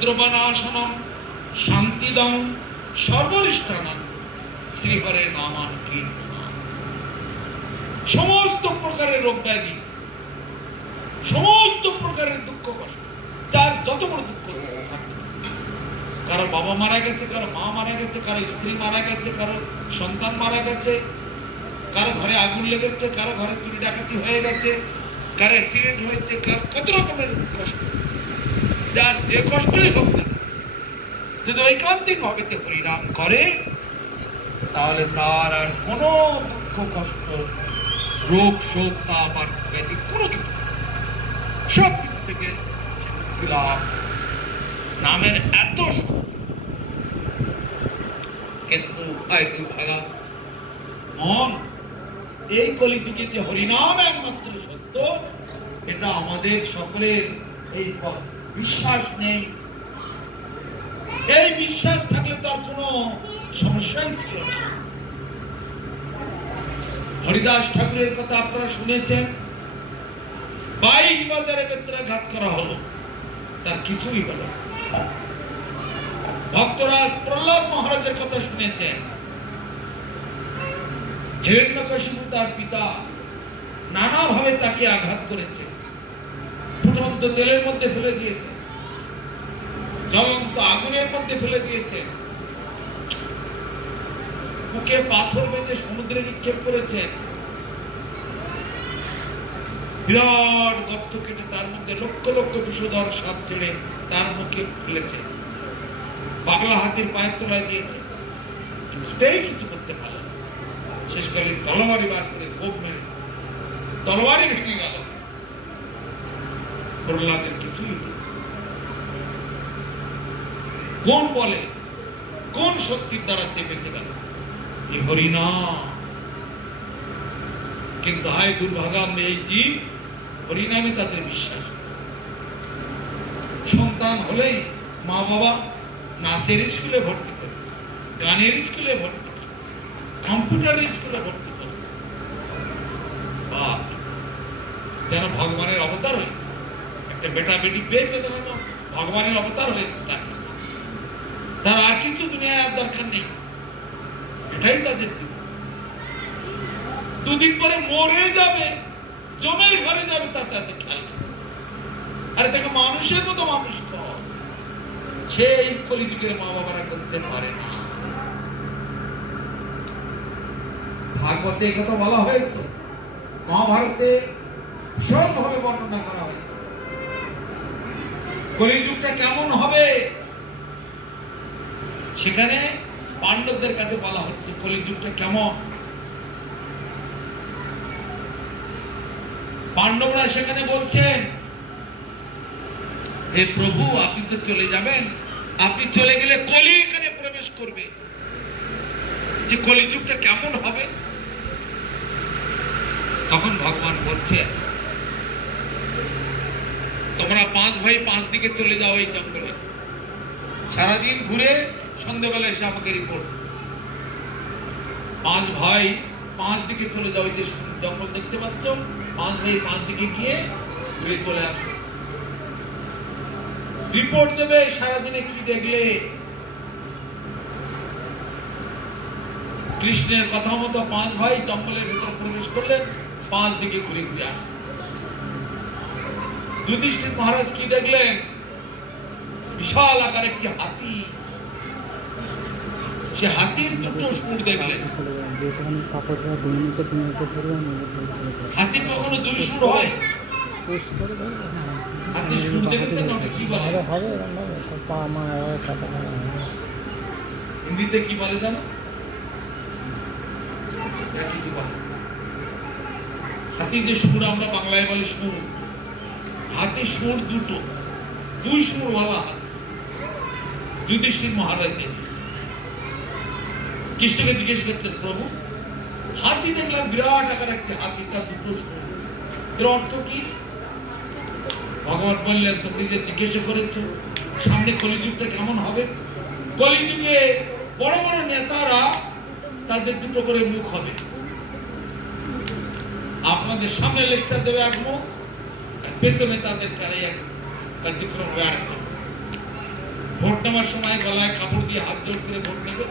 উপদ্রবনাশনম শান্তিদম সর্বনিষ্ঠানম শ্রীহরে নামান কীর্তনম। সমস্ত প্রকারের রোগ ব্যাধি, সমস্ত প্রকারের দুঃখ কষ্ট, যার যত বড় দুঃখ, কারো বাবা মারা গেছে, কারো মা মারা গেছে, কারো স্ত্রী মারা গেছে, কারো সন্তান মারা গেছে, কারো ঘরে আগুন লেগেছে, কারো ঘরে চুরি ডাকাতি হয়ে গেছে, কারো অ্যাক্সিডেন্ট হয়েছে, কত রকমের কষ্ট, যার যে কষ্টই হোক না, যদি ঐকান্তিক ভাবে হরিনাম করে তাহলে তার আর কোনো দুঃখ কষ্ট, রোগ শোক, তাপ আর ব্যাধি কোনো কিছু, সব কিছু থেকে মুক্তি লাভ। নামের এত কিন্তু মন এই কলিযুগে যে হরিনাম একমাত্র সত্য, এটা আমাদের সকলের এই বিশ্বাস নেই। এই বিশ্বাস থাকলে তার কোনো সমস্যাই ছিল না। হরিদাস ঠাকুরের কথা আপনারা শুনেছেন, 22 বাজারে বেত্রাঘাত করা হলো, তার কিছুই হলো। ভক্তরাজ প্রহ্লাদ মহারাজের কথা শুনেছেন, হিরণ্যকশিপু তার পিতা নানাভাবে তাকে আঘাত করেছে, ফুটন্ত তেলের মধ্যে ফেলে দিয়েছে, জ্বলন্ত আগুনের মধ্যে ফেলে দিয়েছে, বুকে পাথর বেঁধে সমুদ্রে নিক্ষেপ করেছে, বিরাট গর্ত কেটে তার মধ্যে লক্ষ লক্ষ বিষধর সাপ ছেড়ে তার মুখে ফেলেছে, পাগলা হাতির পায়ের তলায় দিয়েছে, কিছুতেই কিছু করতে পারল না। শেষকালে তলোয়ারি বার করে কোপ মেরে তলোয়ারি ভেঙে গেল, প্রহ্লাদের কিছুই কোন বলে, কোন শক্তির দ্বারা চেপেছে গেল এই হরিনাম। কিন্তু হায় দুর্ভাগাম এই জীব, হরিনামে তাদের বিশ্বাস। সন্তান হলেই মা বাবা নাচের স্কুলে ভর্তি করে, গানের স্কুলে ভর্তি করে, কম্পিউটার স্কুলে ভর্তি করে, যেন ভগবানের অবতার হয়েছে। একটা বেটা বেটি পেয়েছে যেন ভগবানের অবতার হয়েছে, তার আর কিছু দুনিয়ায় আর দরকার নেই, এটাই তাদের জীবন। দুদিন পরে মরে যাবে, জমের ঘরে যাবে, তার তাদের খেয়াল নেই। আরে তাকে মানুষের মতো মানুষ কর, সেই কলিযুগের মা বাবারা করতে পারে না। ভাগবতে এই কথা বলা হয়েছে, মহাভারতে ভীষণভাবে বর্ণনা করা হয়েছে কলিযুগটা কেমন হবে। সেখানে পাণ্ডবদের কাছে বলা হচ্ছে কলিযুগটা কেমন। পাণ্ডবরা সেখানে বলছেন, হে প্রভু আপনি তো চলে যাবেন, আপনি চলে গেলে কলি এখানে প্রবেশ করবে, যে কলিযুগটা কেমন হবে। তখন ভগবান বলছে, তোমরা 5 ভাই 5 দিকে চলে যাও এই জঙ্গলে, সারাদিন ঘুরে সন্ধ্যাবেলা এসে আমাকে রিপোর্ট। 5 ভাই 5 দিকে চলে যাও, এই যে জঙ্গল দেখতে পাচ্ছ, 5 ভাই 5 দিকে গিয়ে ঘুরে চলে আসো, রিপোর্ট দেবে সারাদিনে কি দেখলে। কৃষ্ণের কথা মতো 5 ভাই জঙ্গলের ভিতরে প্রবেশ করলেন, 5 দিকে ঘুরে ঘুরে আসলেন। যুধিষ্ঠির মহারাজ কি দেখলেন? বিশাল আকার একটি হাতি, সে হাতির দুটো সুর দেখলেন। হাতির কখনো 2 সুর হয়? হাতির সুর দেখেছেন কি বলে? হিন্দিতে কি বলে জানো? হাতি যে সুর আমরা বাংলায় বলে সুর, হাতির সুর দুটো, 2 সুর वाला হাতি। যুধিষ্ঠির মহারাজ কৃষ্ণকে জিজ্ঞেস করতেন, প্রভু হাতি দেখলাম বিরাট আকার একটি হাতি, তার 2 সুর, এর অর্থ কি? ভগবান বললেন, তুমি যে জিজ্ঞাসা করেছো সামনে কলিযুগটা কেমন হবে, কলিযুগে বড় বড় নেতারা তাদের 2 করে মুখ হবে। আপনাদের সামনে লেকচার দেবে এক মুখ, পেছনে তাদের কারে এক কার্যক্রম হবে আরেক। ভোট নেওয়ার সময় গলায় কাপড় দিয়ে হাত জোড় করে ভোট নেবে,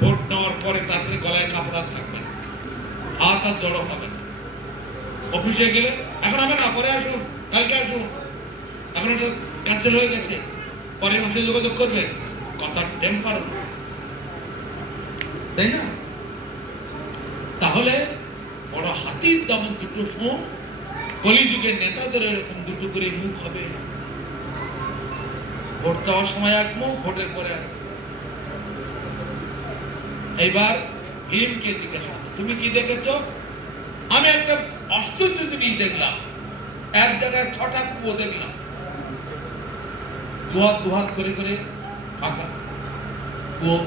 ভোট নেওয়ার পরে তারপরে গলায় কাপড় আর থাকবে না, হাত আর জড়ো হবে না। অফিসে গেলে এখন হবে না, পরে আসুন, কালকে আসুন, এখন এটা ক্যান্সেল হয়ে গেছে, পরের মাসে যোগাযোগ করবে, কথা টেম্পার, তাই না? তাহলে বড় হাতির যেমন দুটো শোন, কলিযুগের নেতাদের এরকম দুটো করে মুখ হবে। ভোট চাওয়ার সময় এক মুখ, ভোটের পরে এক। এইবার ভীমকে জিজ্ঞাসা, তুমি কি দেখেছো? আমি একটা আশ্চর্য জিনিস দেখলাম, এক জায়গায় 6টা কুয়ো দেখলাম, দুহাত দুহাত করে করে ফাঁকা কুয়ো,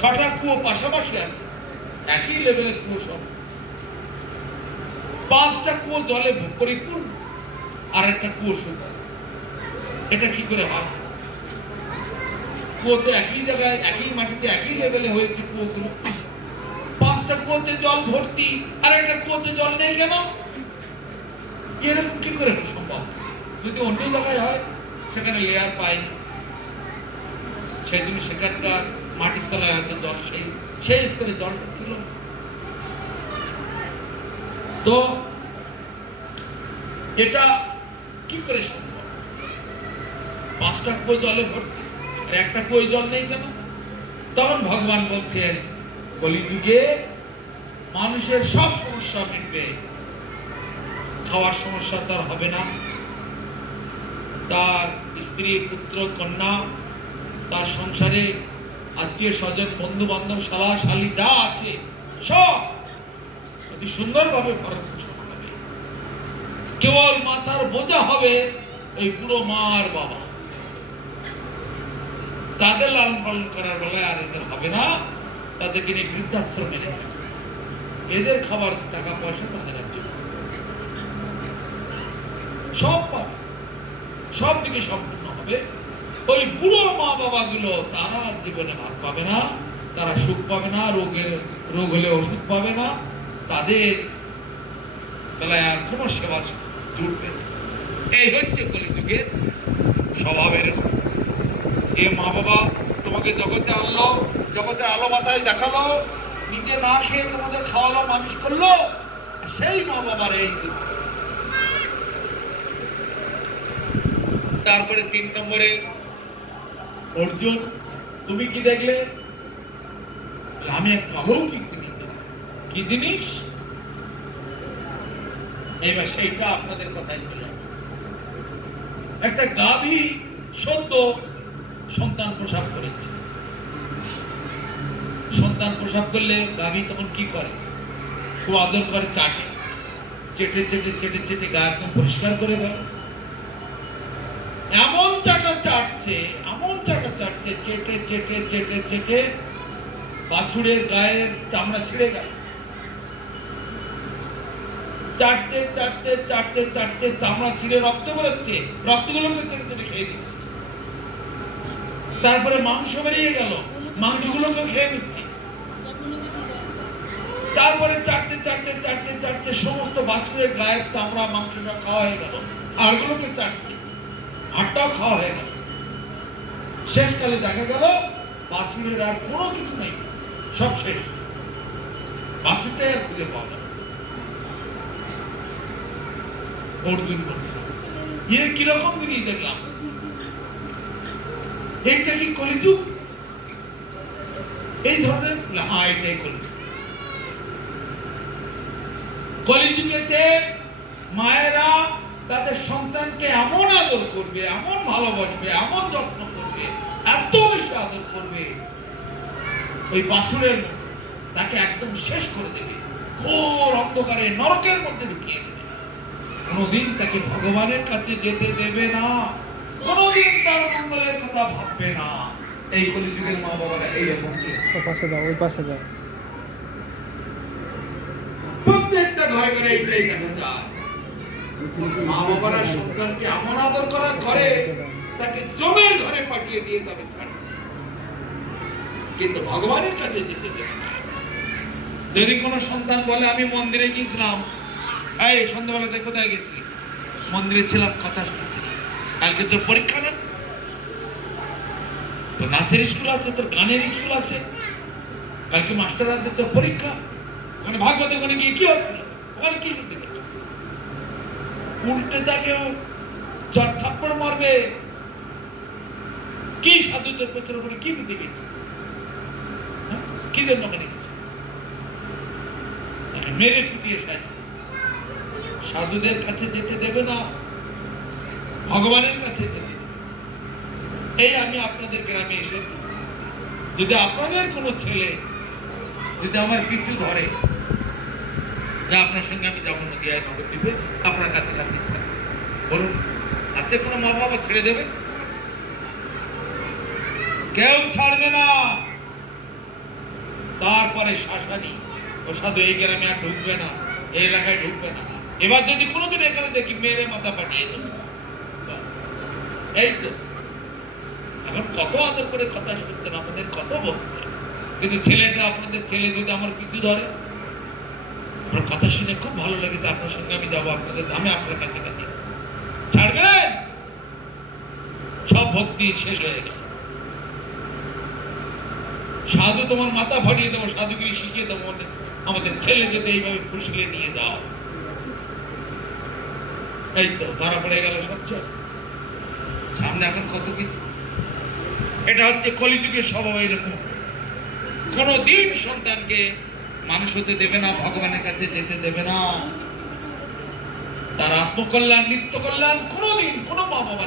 6টা কুয়ো পাশাপাশি আছে, একই লেভেলের কুয়ো সব। 5টা কুয়ো জলে পরিপূর্ণ, আর একটা কুয়ো শুকনো। এটা কি করে হয়? কুয়ো তো একই জায়গায়, একই মাটিতে, একই লেভেলে হয়েছে কুয়োগুলো। 5টা কুয়োতে জল ভর্তি, আর একটা কুয়োতে জল নেই কেন? এরকম কি করে সম্ভব? যদি অন্য জায়গায় হয়, সেখানে লেয়ার পাই, সেই জন্য সেখানকার মাটির তলায় হয়তো জল সেই স্তরে জলটা ছিল। তো এটা কি করে সম্ভব? 5টা কুয়ো জলে ভর্তি, আর একটা কুয়ো জল নেই কেন? তখন ভগবান বলছেন, কলিযুগে মানুষের সব সমস্যা মিটবে, খাওয়ার সমস্যা তার হবে না, তার স্ত্রী পুত্র কন্যা, তার সংসারে আত্মীয় স্বজন বন্ধু বান্ধব শালা শালী যা আছে সব অতি সুন্দরভাবে ভরণ পোষণ হবে। কেবল মাথার বোঝা হবে ওই পুরো মা আর বাবা, তাদের লালন পালন করার বেলায় আর এদের হবে না, তাদেরকে নিয়ে বৃদ্ধাশ্রমে রেখে এদের খাবার টাকা পয়সা তাদের রাজ্য সব পাবে, সব দিকে সম্পূর্ণ হবে। ওই বুড়ো মা বাবা গুলো তারা জীবনে ভাত পাবে না, তারা সুখ পাবে না, রোগ হলে ওষুধ পাবে না, তাদের বেলায় আর কোন সেবা জুটবে। এই হচ্ছে কলিযুগের স্বভাবের। যে মা বাবা তোমাকে জগতে আনলো, জগতের আলো মাথায় দেখালো, নিজে না খেয়ে তোমাদের খাওয়ালো, মানুষ করলো, সেই মা বাবার এই দুঃখ। তারপরে 3 নম্বরে, অর্জুন তুমি কি দেখলে? আমি এক অলৌকিক জিনিস। কি জিনিস? এইবার সেইটা আপনাদের কথায় চলে আসে। একটা গাভী সদ্য সন্তান প্রসব করেছে। সন্তান প্রসব করলে গাভী তখন কি করে? খুব আদর করে, চাটে, চেটে চেটে চেটে চেটে গা একদম পরিষ্কার করে দেয়। এমন চাটা চাটছে, এমন চাটা চাটছে, চেটে চেটে চেটে চেটে বাছুরের গায়ের চামড়া ছিঁড়ে গেল। চাটতে চাটতে চাটতে চাটতে চামড়া ছিঁড়ে রক্ত বেরোচ্ছে, রক্তগুলোকে চেটে চেটে খেয়ে দিচ্ছে। তারপরে মাংস বেরিয়ে গেল, মাংসগুলোকে খেয়ে নিচ্ছে। তারপরে চাটতে চাটতে চাটতে চাটতে সমস্ত বাছুরের গায়ের চামড়া মাংসটা খাওয়া হয়ে গেল, আরগুলোকে চাটছে, হাটটাও খাওয়া হয়ে গেল। শেষকালে দেখা গেল বাছুরের আর কোনো কিছু নেই, সব শেষ। বাছুরটাই আর খুঁজে পাওয়া গেল। অর্জুন বলছে, কিরকম জিনিস দেখলাম? এইটা কি কলিযুগ? এই ধরনের? হ্যাঁ, এটাই কলিযুগ। কলিযুগেতে মায়েরা তাদের সন্তানকে এমন আদর করবে, এমন ভালোবাসবে, এমন যত্ন করবে, এত বেশি আদর করবে, ওই বাছুরের মতো তাকে একদম শেষ করে দেবে, ঘোর অন্ধকারে নরকের মধ্যে ঢুকিয়ে দেবে। কোনদিন তাকে ভগবানের কাছে যেতে দেবে না, কোনদিন তার মঙ্গলের কথা ভাববে না। এই কলিযুগের মা বাবারা এইরকম। প্রত্যেকটা ঘরে ঘরে এইটাই দেখা যায়। মা বাবারা সন্তানকে এমন আদর করার ঘরে তাকে জমের ঘরে পাঠিয়ে দিয়ে তবে ছাড়ে, কিন্তু ভগবানের কাছে যেতে দেবে না। যদি কোনো সন্তান বলে আমি মন্দিরে গিয়েছিলাম, এই সন্ধ্যাবেলাতে কোথায় গেছি? মন্দিরে ছিলাম, কথা শুনছি। কালকে তোর পরীক্ষা না, তোর নাচের স্কুল আছে, তোর গানের স্কুল আছে, কালকে মাস্টার আছে, তোর পরীক্ষা, ওখানে ভাগবত ওখানে গিয়ে কি হচ্ছিল, ওখানে কি শুনতে গেছে? উল্টে তাকেও চার থাপ্পড় মারবে। কি সাধুদের পেছনে বলে কি বুঝতে গেছে? কি জন্য ওখানে মেরে পিটিয়ে সাজছে। সাধুদের কাছে যেতে দেবে না, ভগবানের কাছে যেতে দেবে। এই আমি আপনাদের গ্রামে এসেছি, যদি আপনাদের কোনো ছেলে যদি আমার পিছু ধরে যে আপনার সঙ্গে আমি যাবো নদীয়ায় নবদ্বীপে, আপনার কাছে কাছে বলুন, আছে কোনো মা বাবা ছেড়ে দেবে? কেউ ছাড়বে না। তারপরে শাসানি ও সাধু এই গ্রামে আর ঢুকবে না, এই এলাকায় ঢুকবে না। এবার যদি কোনোদিন এখানে দেখি মেরে মাথা পাঠিয়ে দেবো। এই তো এখন কত আদর করে কথা শুনতেন, আপনাদের কত বলতেন, কিন্তু ছেলেটা আপনাদের ছেলে যদি আমার পিছু ধরে, আমার কথা শুনে খুব ভালো লেগেছে, আপনার সঙ্গে আমি যাবো আপনাদের ধামে, আপনার কাছে কাছে ছাড়বেন? সব ভক্তি শেষ হয়ে গেল। সাধু তোমার মাথা ফাটিয়ে দেবো, সাধুগিরি শিখিয়ে দেবো, আমাদের ছেলে যদি এইভাবে ফুসলে নিয়ে যাও। এই তো ধরা পড়ে গেল সবচেয়ে সামনে এখন কত কিছু। এটা হচ্ছে কলিযুগের স্বভাব। এরকম কোনদিন সন্তানকে মানুষ হতে দেবে না, ভগবানের কাছে যেতে দেবে না। তার আত্মকল্যাণ নিত্য কল্যাণ কোনদিন কোনো মা বাবা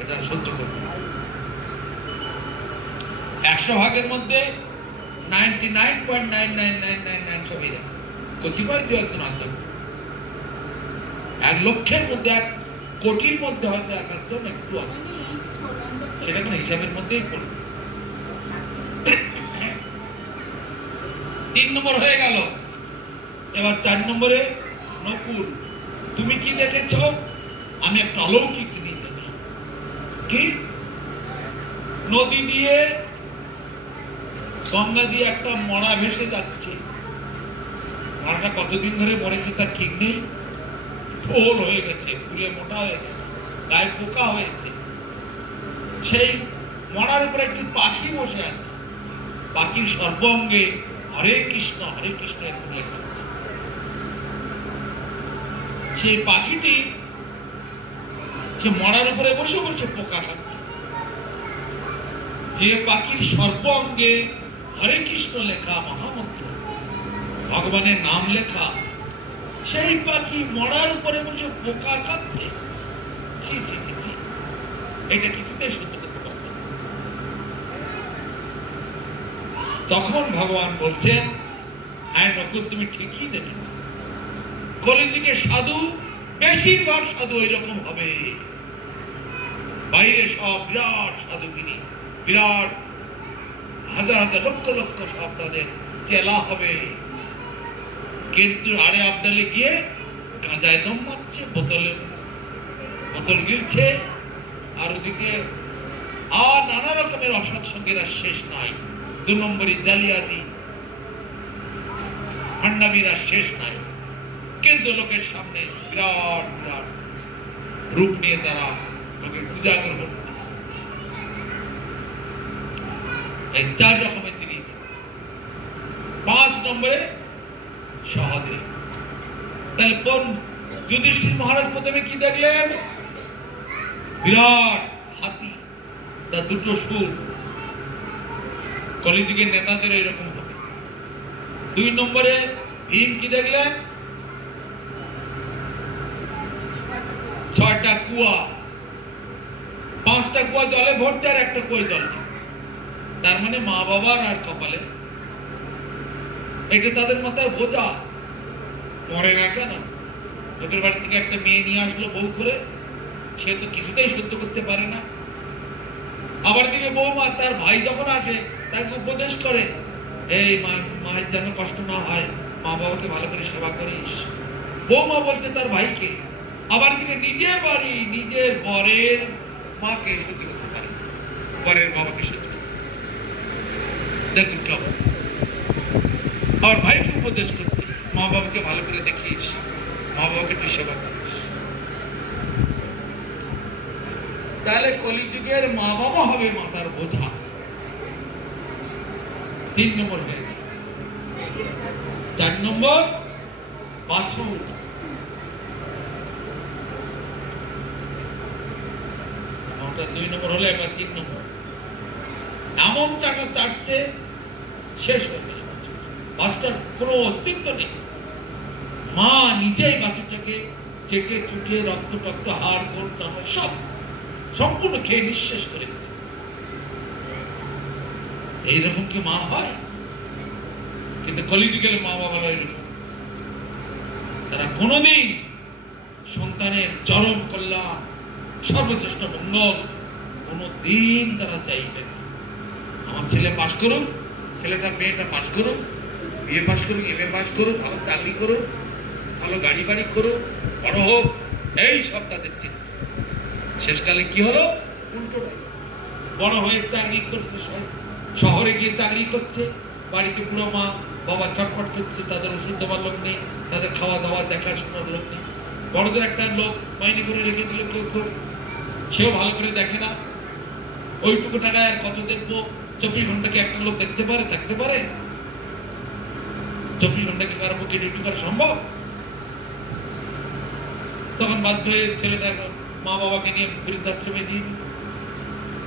এটা সহ্য করবে না। 100 ভাগের মধ্যে 99.99999 সবই কতিপয় দু একজন আছে। 1 লক্ষের মধ্যে 1 কোটির মধ্যে হয়তো 1 একজন একটু আছে, সেটা কোনো হিসাবের মধ্যেই পড়ে। 3 নম্বর হয়ে গেল। এবার 4 নম্বরে নকুল, তুমি কি দেখেছ? আমি একটা অলৌকিক জিনিস দেখলাম। কি? নদী দিয়ে গঙ্গা দিয়ে একটা মরা ভেসে যাচ্ছে। মরাটা কতদিন ধরে মরেছে তার ঠিক নেই, ফোল হয়ে গেছে, ফুলে মোটা হয়ে গেছে, গায়ে পোকা হয়েছে। সেই মরার উপরে একটি পাখি বসে আছে, পাখির সর্বাঙ্গে হরে কৃষ্ণ এখন লেখা। সেই পাখিটি সে মরার উপরে বসে বসে পোকা খাচ্ছে। যে পাখির সর্বাঙ্গে হরে কৃষ্ণ লেখা, মহামন্ত্র ভগবানের নাম লেখা, সেই পাখি মরার উপরে বসে পোকা খাচ্ছে। এটা কিছুতে সত্য করতে পারছে। তখন ভগবান বলছেন, হ্যাঁ নকুল তুমি ঠিকই দেখেছ, কলিযুগে সাধু বেশিরভাগ সাধু এরকম হবে। বাইরে সব বিরাট সাধুগিরি, বিরাট হাজার হাজার লক্ষ লক্ষ সব তাদের চেলা হবে, কিন্তু আড়ে আবডালে গিয়ে গাঁজায় দম মারছে, বোতল গিলছে, আর ওদিকে আর নানা রকমের অসৎসঙ্গের আর শেষ নাই। 2 নম্বরই জালিয়াতি ভান্ডামির আর শেষ নাই। কিন্তু লোকের সামনে বিরাট বিরাট রূপ নিয়ে তারা লোকের পূজা গ্রহণ। এই 4 রকমের জিনিস। 5 নম্বরে সহদেব। তাহলে যুধিষ্ঠির মহারাজ প্রথমে কি দেখলেন? বিরাট হাতি, তার 2টো সুর। কলিযুগের নেতাদের এরকম হবে। 2 নম্বরে ভীম কি দেখলেন? 6টা কুয়া, 5টা কুয়া জলে ভরতে আর 1টা কুয়া জল নেই। তার মানে মা বাবার আর কপালে এটা তাদের মাথায় বোঝা। মরে না কেন? লোকের বাড়ি থেকে একটা মেয়ে নিয়ে আসলো বউ করে, সে তো কিছুতেই সহ্য করতে পারে না। আবার দিকে বৌমা তার ভাই যখন আসে তাকে উপদেশ করে, এই মায়ের যেন কষ্ট না হয়, মা বাবাকে ভালো করে সেবা করিস। বৌমা বলছে তার ভাইকে। আবার দিকে নিজের বাড়ি নিজের বরের মাকে সহ্য করতে পারে, বরের বাবাকে সহ্য করতে। দেখুন কেমন। আর ভাইকে উপদেশ করতে, মা বাবাকে ভালো করে দেখিস, মা বাবাকে তুই সেবা করিস। তাহলে কলিযুগের মা বাবা হবে মাতার বোঝা। 3 নম্বর হয়ে গেল। 4 নম্বর বাছুর। ওটা 2 নম্বর হলে এবার 3 নম্বর। এমন চাকা চাটছে শেষ হয়ে গেল। বাছুরটার কোনো অস্তিত্ব নেই। মা নিজেই বাছুরটাকে চেটে চুটে রক্ত টক্ত হাড় গোড় চামড়া সব সম্পূর্ণ খেয়ে নিঃশেষ করে। এইরকম কি মা হয়? কিন্তু কলিযুগের মা বাবারা এরকম, তারা কোনোদিন সন্তানের চরম কল্যাণ সর্বশ্রেষ্ঠ মঙ্গল কোনোদিন তারা চাইবে না। আমার ছেলে পাশ করুক, ছেলেটা মেয়েটা পাশ করুক, বিএ পাশ করুক, এমএ পাশ করুক, ভালো চাকরি করুক, ভালো গাড়ি বাড়ি করুক, বড় হোক, এই সব তাদের চিন্তা। শেষকালে কি হলো? উল্টোটাই। বড় হয়ে চাকরি করছে, শহরে গিয়ে চাকরি করছে, বাড়িতে বুড়ো মা বাবা ছটফট করছে, তাদের ওষুধ দেওয়ার লোক নেই, তাদের খাওয়া দাওয়া দেখাশোনার লোক নেই। বড়দের একটা লোক মাইনে করে রেখে দিল কেউ করে, সেও ভালো করে দেখে না। ওইটুকু টাকায় আর কত দেখবো? 24 ঘন্টা কি একটা লোক দেখতে পারে, থাকতে পারে? 24 ঘন্টা কি কারো পক্ষে ডিউটি করা সম্ভব? তখন বাধ্য হয়ে ছেলেটা মা বাবাকে নিয়ে বৃদ্ধাশ্রমে দিয়ে দিল।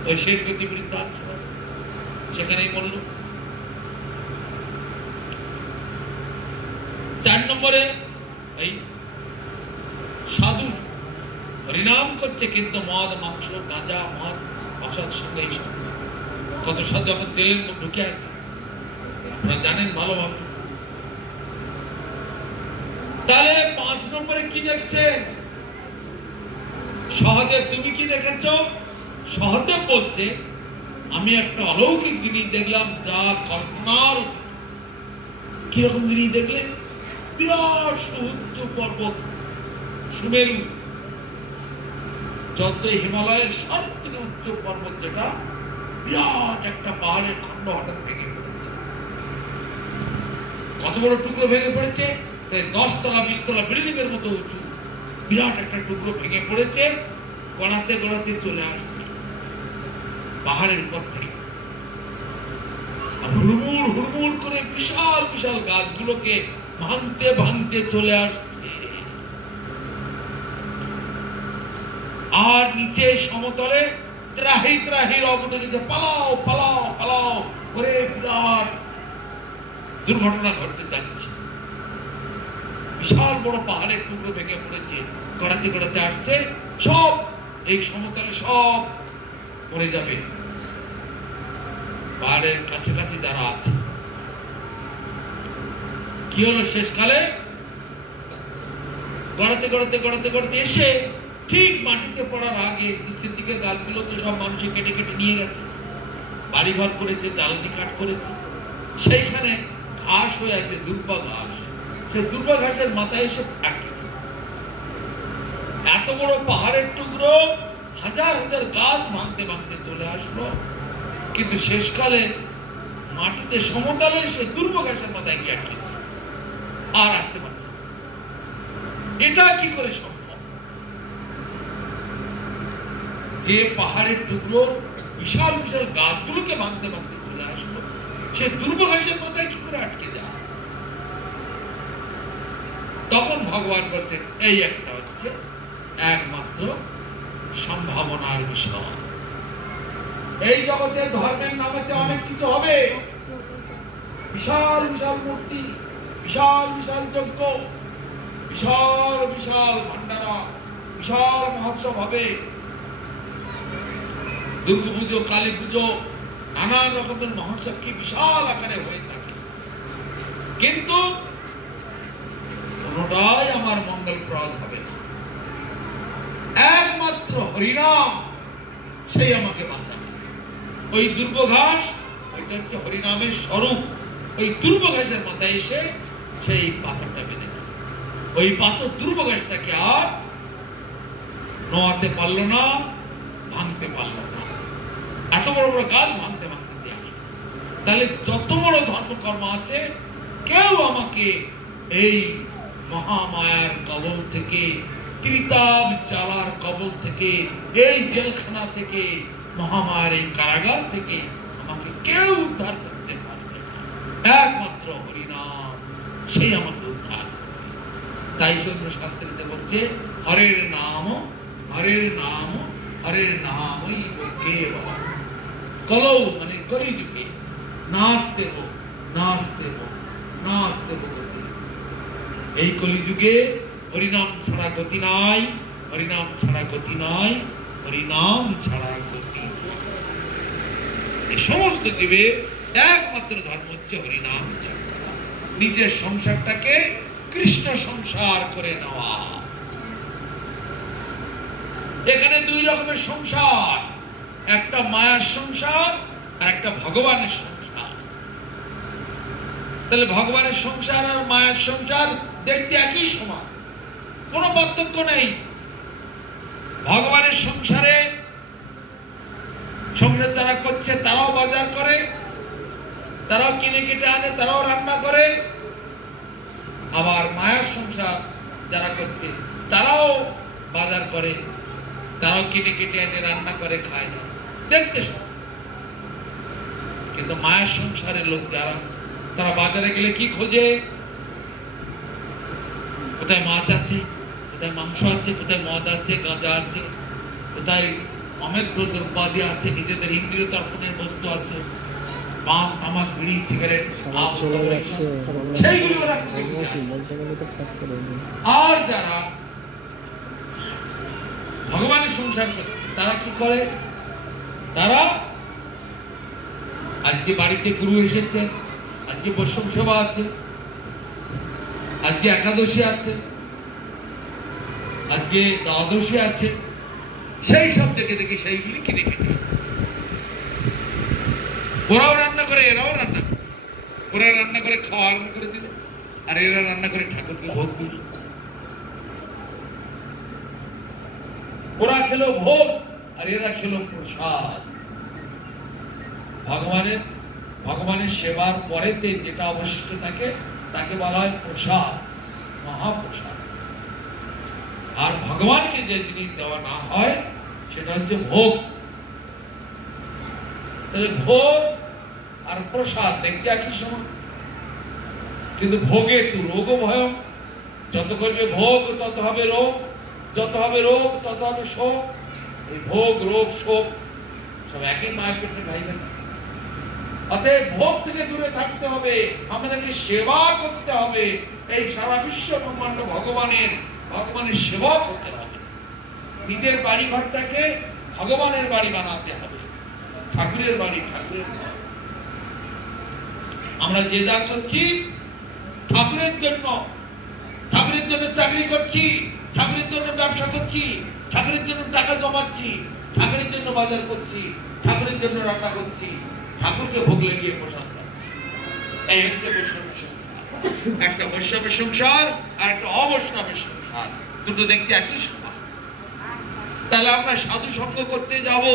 ওই শেরগতি বৃদ্ধাশ্রম, সেখানেই বলল। 4 নম্বরে এই সাধু হরিনাম করছে, কিন্তু মদ মাংস গাঁজা মদ অসৎ সঙ্গে এই সব। কত সাধু যখন তেলের মধ্যে ঢুকে আছে আপনারা জানেন ভালোভাবে। তাহলে 5 নম্বরে কি দেখছেন? সহদেব তুমি কি দেখেছ? সহদেব বলছে আমি একটা অলৌকিক জিনিস দেখলাম যা কল্পনার। কিরকম জিনিস দেখলে? বিরাট সুউচ্চ পর্বত সুমেরু, যত হিমালয়ের সবথেকে উচ্চ পর্বত, যেটা বিরাট একটা পাহাড়ের খন্ড হঠাৎ ভেঙে পড়েছে। কত বড় টুকরো ভেঙে পড়েছে? 10 তলা 20 তলা বিল্ডিং এর মতো উঁচু বিরাট একটা টুকরো ভেঙে পড়েছে, গড়াতে গড়াতে চলে আসছে পাহাড়ের উপর থেকে। আর হুড়মুড় হুড়মুড় করে বিশাল বিশাল গাছগুলোকে ভাঙতে ভাঙতে চলে আসছে। আর নিচে সমতলে ত্রাহি ত্রাহি রব উঠে গেছে, পালাও পালাও পালাও করে বিরাট দুর্ঘটনা ঘটতে যাচ্ছে। বিশাল বড় পাহাড়ের টুকরো ভেঙে পড়েছে, গড়াতে গড়াতে আসছে, সব এই সমতলে সব পড়ে যাবে। পাহাড়ের কাছাকাছি যারা আছে, কি হলো শেষকালে? গড়াতে গড়াতে গড়াতে গড়াতে এসে ঠিক মাটিতে পড়ার আগে নিচের দিকের গাছগুলো তো সব মানুষে কেটে কেটে নিয়ে গেছে, বাড়িঘর করেছে, জ্বালানি কাঠ করেছে। সেইখানে ঘাস হয়ে আছে, দুর্বা ঘাস। সেই দুর্বা ঘাসের মাথায় এসে আটকে। এত বড় পাহাড়ের টুকরো, হাজার হাজার গাছ ভাঙতে ভাঙতে চলে আসলো, কিন্তু শেষকালে মাটিতে সমতলে সে দুর্বা ঘাসের মাথায় গিয়ে আটকে আর আসতে পারছে। এটা কি করে সম্ভব? যে পাহাড়ের টুকরো বিশাল বিশাল গাছগুলোকে ভাঙতে ভাঙতে চলে আসলো, সে দুর্বা ঘাসের মাথায় কি করে আটকে যায়? তখন ভগবান বলছেন এই একটা হচ্ছে একমাত্র সম্ভাবনার বিষয়। এই জগতে ধর্মের নামে অনেক কিছু হবে, বিশাল বিশাল মূর্তি, বিশাল বিশাল যজ্ঞ, বিশাল বিশাল ভান্ডারা, বিশাল মহোৎসব হবে, দুর্গা পুজো, কালী পুজো, নানান রকমের মহোৎসব কি বিশাল আকারে হয়ে থাকে, কিন্তু কোনটাই আমার মঙ্গলপ্রদ হবে না। একমাত্র হরিনাম সেই আমাকে বাঁচাবে। ওই দুর্বা ঘাস, ওইটা হচ্ছে হরিনামের স্বরূপ। ওই দুর্বা ঘাসের মাথায় এসে সেই পাথরটা বেঁধে গেল। ওই পাথর দুর্বা ঘাসটাকে আর নোয়াতে পারলো না, ভাঙতে পারলো না। এত বড় বড় গাছ ভাঙতে ভাঙতে দিয়ে। তাহলে যত বড় ধর্মকর্ম আছে, কেউ আমাকে এই মহামায়ার কবল থেকে ত্রিতাপ জ্বালার কবল থেকে, এই জেলখানা থেকে, মহামায়ার এই কারাগার থেকে আমাকে কেউ উদ্ধার করতে পারবে না। একমাত্র হরিনাম সেই আমাকে উদ্ধার করবে। তাই জন্য শাস্ত্রীতে বলছে হরের নাম, হরের নাম, হরের নামই কেবল। কলৌ মানে কলিযুগে নাস্তেব, নাস্তেব, নাস্তেব গতি। এই কলিযুগে হরিনাম ছাড়া গতি নাই, হরিনাম ছাড়া গতি নাই, হরিনাম ছাড়া গতি। এই সমস্ত জীবের একমাত্র ধর্ম হচ্ছে হরিনাম জপ করা, নিজের সংসারটাকে কৃষ্ণ সংসার করে নেওয়া। এখানে দুই রকমের সংসার, একটা মায়ার সংসার আর একটা ভগবানের সংসার। তাহলে ভগবানের সংসার আর মায়ার সংসার দেখতে একই সমান, কোনো পার্থক্য নেই। ভগবানের সংসারে সংসার যারা করছে তারাও বাজার করে, তারাও কিনে কেটে আনে, তারাও রান্না করে। আবার মায়ার সংসার যারা করছে তারাও বাজার করে, তারাও কিনে কেটে এনে রান্না করে খায় না, দেখতে সব। কিন্তু মায়ের সংসারের লোক যারা, তারা বাজারে গেলে কি খোঁজে? কোথায় মাছ আছে, কোথায় মাংস আছে, কোথায় মদ আছে, গাঁজা আছে, কোথায় অমেধ্য দ্রব্যাদি আছে, নিজেদের ইন্দ্রিয় তর্পণের বস্তু আছে, পান, তামাক, বিড়ি, সিগারেট, সেইগুলো ওরা আর যারা ভগবানের সংসার করছে তারা কি করে? তারা আজকে বাড়িতে গুরু এসেছে, আজকে বৈষ্ণব সেবা আছে, আজকে একাদশী আছে, আজকে দ্বাদশী আছে, সেই সব দেখে দেখে সেইগুলি কিনে কিনে ওরাও রান্না করে, এরাও রান্না করে। ওরা রান্না করে খাওয়া আরম্ভ করে দিল, আর এরা রান্না করে ঠাকুরকে ভোগ দিল। ওরা খেলো ভোগ আর এরা খেলো প্রসাদ। ভগবানের সেবার পরেতে যেটা অবশিষ্ট থাকে তাকে বলা হয় প্রসাদ, মহাপ্রসাদ। আর ভগবানকে যে জিনিস দেওয়া না হয় সেটা হচ্ছে ভোগ। তাহলে ভোগ আর প্রসাদ দেখতে একই সমান, কিন্তু ভোগে তো রোগ ভয়ং। যত করবে ভোগ তত হবে রোগ, যত হবে রোগ তত হবে শোক। এই ভোগ, রোগ, শোক সব একই মায়ের পেটে ভাই ভাই। অতএব ভোগ থেকে দূরে থাকতে হবে, আমাদেরকে সেবা করতে হবে। এই সারা বিশ্ব ব্রহ্মাণ্ড ভগবানের সেবা করতে হবে। নিজের বাড়ি ঘরটাকে ভগবানের বাড়ি বানাতে হবে, ঠাকুরের বাড়ি, ঠাকুরের ঘর। আমরা যে যা করছি ঠাকুরের জন্য, ঠাকুরের জন্য চাকরি করছি, ঠাকুরের জন্য ব্যবসা করছি, ঠাকুরের জন্য টাকা জমাচ্ছি, ঠাকুরের জন্য বাজার করছি, ঠাকুরের জন্য রান্না করছি, ঠাকুরকে ভোগ লাগিয়ে প্রসাদ পাচ্ছি। এই হচ্ছে বৈষ্ণবের সংসার। একটা বৈষ্ণবের সংসার আর একটা অবৈষ্ণবের সংসার, দুটো দেখতে একই সমান। তাহলে আমরা সাধু সঙ্গ করতে যাব,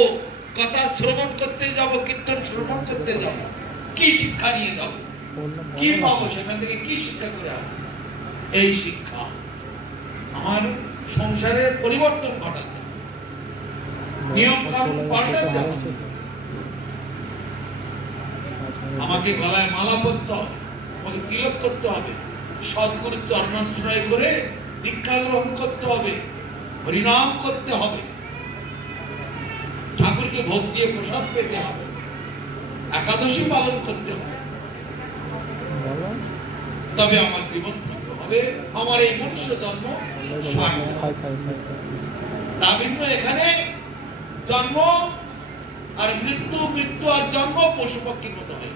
কথা শ্রবণ করতে যাব, কীর্তন শ্রবণ করতে যাব, কি শিক্ষা নিয়ে যাব? কি পাবো সেখান থেকে? কি শিক্ষা করে আসবো? এই শিক্ষা আমার সংসারের পরিবর্তন ঘটাতে, নিয়ম কানুন পাল্টাতে হবে। আমাকে গলায় মালা পরতে হবে, আমাকে তিলক করতে হবে, সদ্গুরুর চরণাশ্রয় করে দীক্ষা গ্রহণ করতে হবে, হরিনাম করতে হবে, ঠাকুরকে ভোগ দিয়ে প্রসাদ পেতে হবে, একাদশী পালন করতে হবে। তবে আমার জীবন ধন্য হবে, আমার এই মনুষ্য জন্ম সার্থক। তা ভিন্ন এখানে জন্ম আর মৃত্যু, মৃত্যু আর জন্ম পশু পক্ষীর মতো হয়।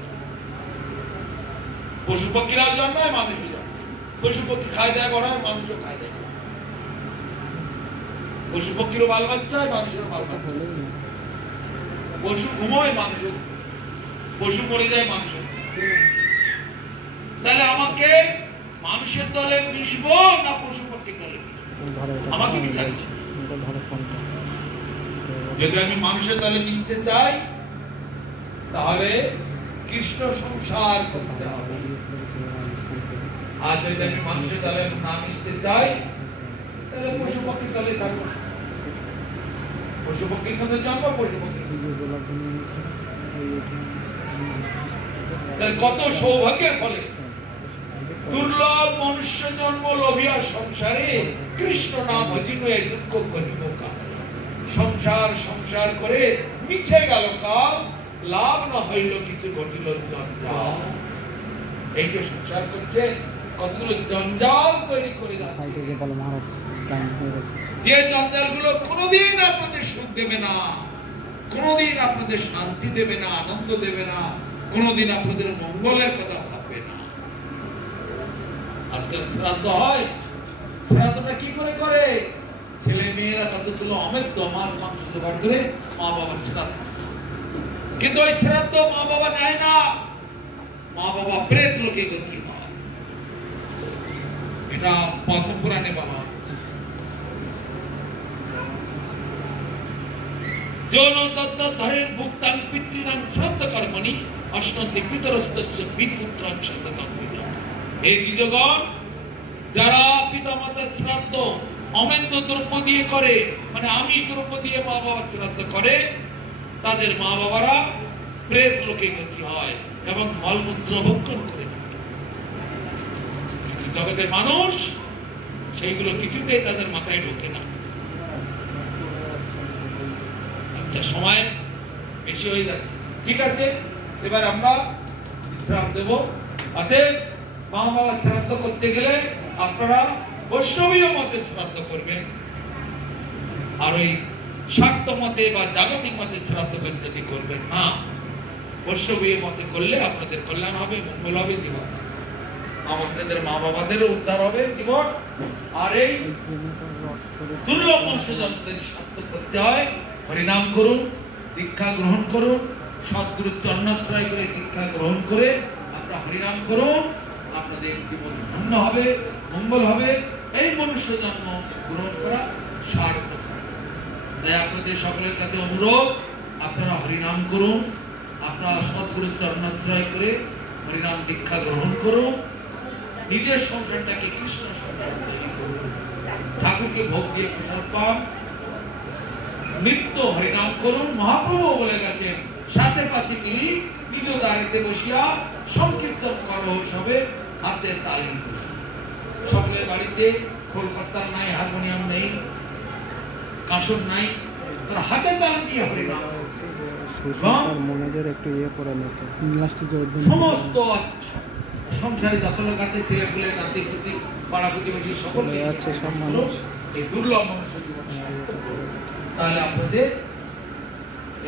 পশু পক্ষীরাও জন্মায়, মানুষও জন্মায়। পশু পক্ষী খায় দেয় বড়ায়, মানুষও খায় দেয়। পশু পক্ষীরও বাল বাচ্চা হয়, মানুষেরও বাল বাচ্চা। পশু ঘুমোয়, মানুষও, পশু মরে যায়, মানুষও। তাহলে আমাকে মানুষের দলে মিশবো না পশু পক্ষীর দলে মিশবো? আমাকে বিচার। যদি আমি মানুষের দলে মিশতে চাই তাহলে কৃষ্ণ সংসার করতে হবে। আর যদি আমি মানুষের দলে না মিশতে চাই তাহলে পশু পাখি তলে থাকবো, পশু পাখির মধ্যে জন্ম, পশু পাখি কত সৌভাগ্যের ফলে দুর্লভ মনুষ্য জন্ম লভিয়া সংসারে কৃষ্ণ নাম ভজিন দুঃখ করিব কাল। সংসার সংসার করে মিশে গেল কাল, লাভ না হইল কিছু ঘটিল জঞ্জাল। এই যে সংসার করছে কতগুলো জঞ্জাল তৈরি করে যাচ্ছে, যে জঞ্জালগুলো কোনোদিন আপনাদের সুখ দেবে না, কোনোদিন আপনাদের শান্তি দেবে না, আনন্দ দেবে না, কোনোদিন আপনাদের মঙ্গলের কথা ভাববে না। আজকাল শ্রাদ্ধ হয়, শ্রাদ্ধটা কি করে করে? ছেলে মেয়েরা কতগুলো অমেদ্য মাছ মাংস জোগাড় করে মা বাবার শ্রাদ্ধ, কিন্তু ওই শ্রাদ্ধ মা বাবা নেয় না, মা বাবা প্রেত লোকে গতি হয়। এটা পদ্ম পুরাণে বলা যৌন দত্ত ধরেন ভুক্তাং পিতৃনাং শ্রাদ্ধ কর্মণি অশ্নন্তি পিতরস্তস্য পিতপুত্রাং সততং বিদম। হে দ্বিজগণ, যারা পিতামাতার শ্রাদ্ধ অমেদ্য দ্রব্য দিয়ে করে, মানে আমিষ দ্রব্য দিয়ে মা বাবার শ্রাদ্ধ করে, তাদের মা বাবারা প্রেত লোকে গতি হয় এবং মলমূত্র ভক্ষণ করে থাকে। জগতের মানুষ সেইগুলো কিছুতেই তাদের মাথায় ঢোকে না। আচ্ছা, সময় বেশি হয়ে যাচ্ছে, ঠিক আছে, এবার আমরা বিশ্রাম দেব। অতএব মা বাবা শ্রাদ্ধ করতে গেলে আপনারা বৈষ্ণবীয় মতে শ্রাদ্ধ করবেন, আর ওই শাক্ত মতে বা জাগতিক মতে শ্রাদ্ধ পদ্ধতি করবেন না। বৈষ্ণবীয় মতে করলে আপনাদের কল্যাণ হবে, মঙ্গল হবে, জীবন আপনাদের মা বাবাদেরও উদ্ধার হবে জীবন। আর এই দুর্লভ মনুষ্যজন্মদের শ্রাদ্ধ করতে হয়, হরিনাম করুন, দীক্ষা গ্রহণ করুন, সদ্গুরুর চরণাশ্রয় করে দীক্ষা গ্রহণ করে আপনারা হরিনাম করুন, আপনাদের জীবন ধন্য হবে, মঙ্গল হবে। এই মনুষ্য জন্ম গ্রহণ করা সার্থক। তাই আপনাদের সকলের কাছে অনুরোধ, আপনারা হরিনাম করুন, আপনারা সদ্গুরুর চরণাশ্রয় করে হরিনাম দীক্ষা গ্রহণ করুন, নিজের সংসারটাকে কৃষ্ণ সংসার তৈরি করুন, ঠাকুরকে ভোগ দিয়ে প্রসাদ পান, নিত্য হরিনাম করুন। মহাপ্রভু বলে গেছেন, সাথে পাঁচে মিলি নিজ দাঁড়িতে বসিয়া সংকীর্তন করো সবে হাতে তালি। সকলের বাড়িতে খোলকর্তার নাই, হারমোনিয়াম নেই, কাঁসর নাই, তার হাতে তালি দিয়ে হরিনাম। সমস্ত সংসারে যত লোক আছে, ছেলে পুলে, নাতি পুতি, পাড়া প্রতিবেশী সকলকে এই দুর্লভ মনুষ্য জীবন সার্থক করুন। তাহলে আপনাদের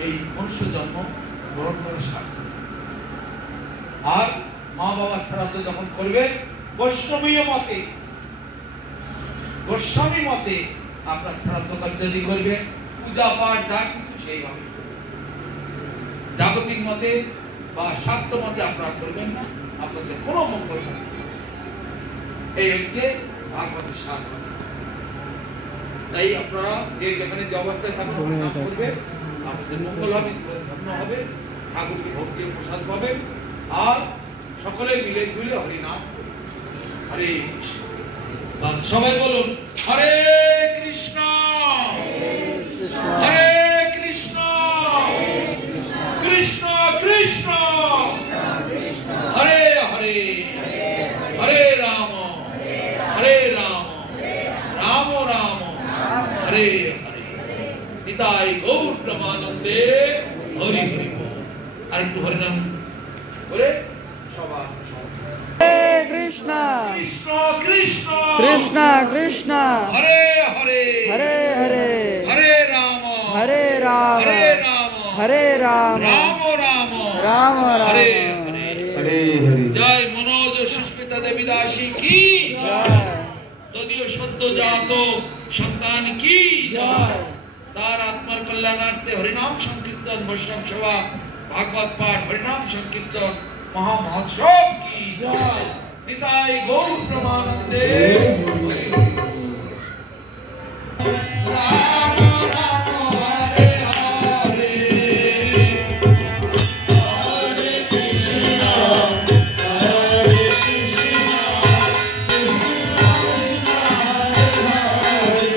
এই মনুষ্য জন্ম গ্রহণ করে সার্থক। আর মা বাবার শ্রাদ্ধ যখন করবে বৈষ্ণবীয় মতে, গোস্বামী মতে আপনার শ্রাদ্ধ কার্যাদি করবে, পূজা পাঠ যা কিছু সেইভাবে করবে। জাগতিক মতে বা শাক্ত মতে আপনারা করবেন না, আপনাদের কোনো মঙ্গল থাকবে। এই হচ্ছে ভাগবতের সার। তাই আপনারা যে যেখানে যে অবস্থায় থাকুন করবে, আপনাদের মঙ্গল হবে, ধন্য হবে, ঠাকুরকে ভোগ দিয়ে প্রসাদ পাবেন। আর সকলে মিলে ঝুলে হরিনাম, হরে কৃষ্ণ। সবাই বলুন, হরে কৃষ্ণ হরে কৃষ্ণ কৃষ্ণ কৃষ্ণ হরে হরে হরে রাম রাম রাম হরে হরে। নিতাই গৌর প্রেমানন্দে হরি হরি বল। আর একটু হরিনাম করে সবার হরে কৃষ্ণ কৃষ্ণ কৃষ্ণ কৃষ্ণ কৃষ্ণ হরে হরে হরে হরে হরে রাম হরে রাম হরে রাম হরে রাম রাম রাম রাম রাম হরে হরে হরে জয় মনোজ সুস্মিতা দেবী দাসী কি যদিও সদ্যজাত সন্তান কি জয়। তার আত্মার কল্যাণার্থে হরিনাম সংকীর্তন, বৈষ্ণব সেবা, ভাগবত পাঠ, হরিনাম সংকীর্তন, মহা মহোৎসব কি জয়। নিতাই গৌর প্রেমানন্দে রাম রাম হরে হরে হরে কৃষ্ণ হরে কৃষ্ণ কৃষ্ণ কৃষ্ণ হরে হরে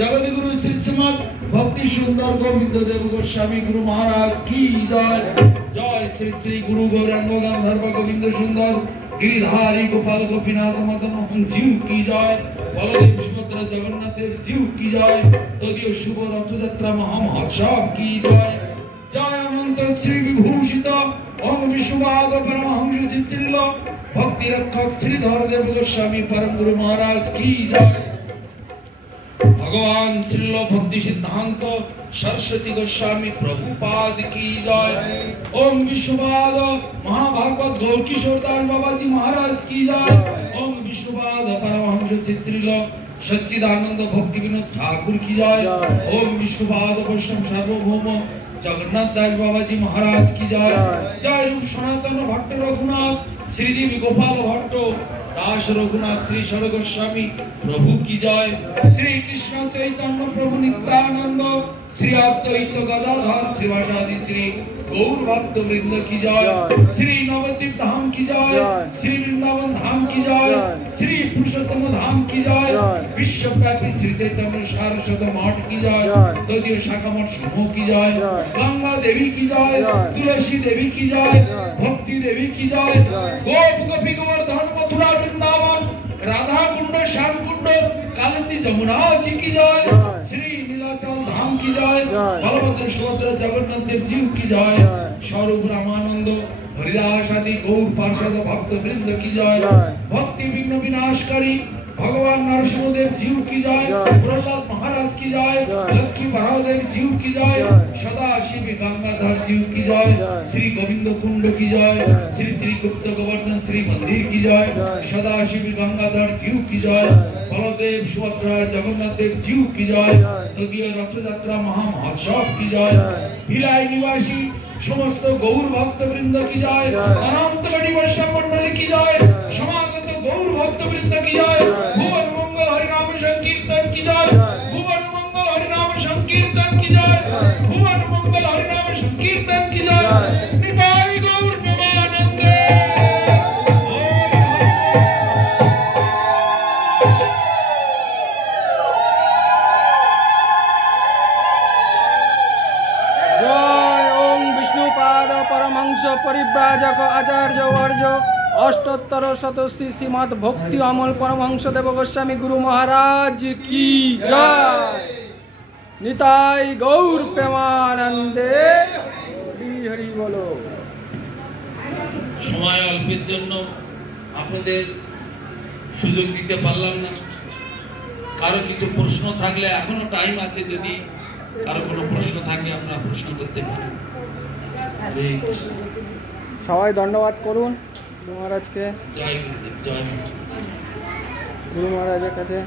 जगद्गुरु श्री श्रीमद भक्ति सुंदर गोविंद देव गोस्वामी गुरु महाराज की जय। जय श्री श्री गुरु गौरांग गंधर्व गोविंद सुंदर गिरिधारी गोपाल गोपीनाथ मदन मोहन जीव की जय। बलदेव सुभद्रा जगन्नाथ देव जीव की जय। तदीय शुभ रथ यात्रा महामहोत्सव की जय। जय अनंत श्री विभूषित ओम विश्वनाथ परमहंस श्रील भक्ति रक्षक श्रीधर देव गोस्वामी परम गुरु महाराज की जय। भगवान श्रील भक्ति सिद्धांत सरस्वती गोस्वामी प्रभुपाद की जय। ओम विश्वनाथ महाभागवत गौर किशोर दास बाबा जी महाराज की जय। ओम विश्वनाथ परमहंस श्रील सच्चिदानंद भक्ति विनोद ठाकुर की जय। ओम विश्वनाथ वैष्णव सार्वभौम जगन्नाथ दास बाबा जी महाराज की जय। जय रूप सनातन भट्ट रघुनाथ श्रीजीवी गोपाल भट्ट दास रघुनाथ श्री शर गोस्वामी प्रभु की जय। श्री कृष्ण चैतन्य प्रभु नित्यानंद श्री अद्वैत गदाधर श्रीवासादि श्री गौर भक्त वृंद की जय। श्री नवद्वीप धाम की जय। श्री वृंदावन धाम की जय। श्री पुरुषोत्तम धाम की जय। विश्वव्यापी श्री चैतन्य सारस्वत मठ की जय। तदीय शाखा मठ समूह की जय। गंगा देवी की जय। तुलसी देवी की जय। भक्ति देवी की जय। गोप गोपी गोवर्धन मथुरा वृंदावन राधा कुंड श्याम कुंड कालिंदी जमुना जी की जय। श्री नीलाचल धाम की जय। बलभद्र सुभद्रा जगन्नाथ देव जीव की जय। स्वरूप रामानंद हरिदास आदि गौर पार्षद भक्त वृंद की जय। भक्ति विघ्न विनाशकारी भगवान नरसिंह देव जीव की जय। प्रहलाद महाराज की जय। लक्ष्मी बराव देव जीव की जय। सदाशिव गंगाधर जीव की जय। श्री गोविंद कुंड की जय। श्री श्री गुप्त गोवर्धन श्री मंदिर की जय। सदाशिव गंगाधर जीव की जय। बलदेव सुभद्रा जगन्नाथ देव जीव की जय। तदीय रथ यात्रा महामहोत्सव की जय। भिलाई निवासी समस्त गौर भक्त वृंद की जय। अनंत गढ़ी वैष्णव मंडली की जय। समागत गौर भक्त वृंद की जय। भुवन मंगल हरिनाम संकीर्तन की जय। भुवन मंगल हरिनाम संकीर्तन की जय। भुवन मंगल हरिनाम संकीर्तन की जय। निताई गौर प्रेमानंदे। परमहंस परिव्राजक आचार्य वर्य अष्टोत्तर शतश्री श्रीमद भक्ति अमल परमहंस देव गोस्वामी गुरु महाराज की जय। निताई गौर प्रेमानंदे हरि हरि बोलो। সময় অল্পের জন্য আপনাদের সুযোগ দিতে পারলাম না। কারো কিছু প্রশ্ন থাকলে এখনো টাইম আছে, যদি কারো কোনো প্রশ্ন থাকে আপনারা প্রশ্ন করতে পারেন। সবাই দণ্ডবাদ করুন গুরু মহারাজকে, জয় গুরুদেব, জয় গুরুদেব। গুরু মহারাজের কাছে।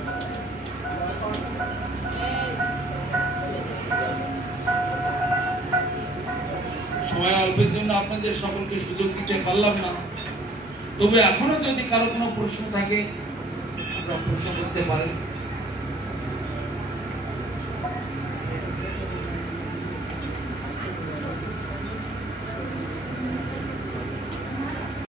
সময় অল্পের জন্য আপনাদের সকলকে সুযোগ দিতে পারলাম না, তবে এখনো যদি কারো কোনো প্রশ্ন থাকে আপনারা প্রশ্ন করতে পারেন।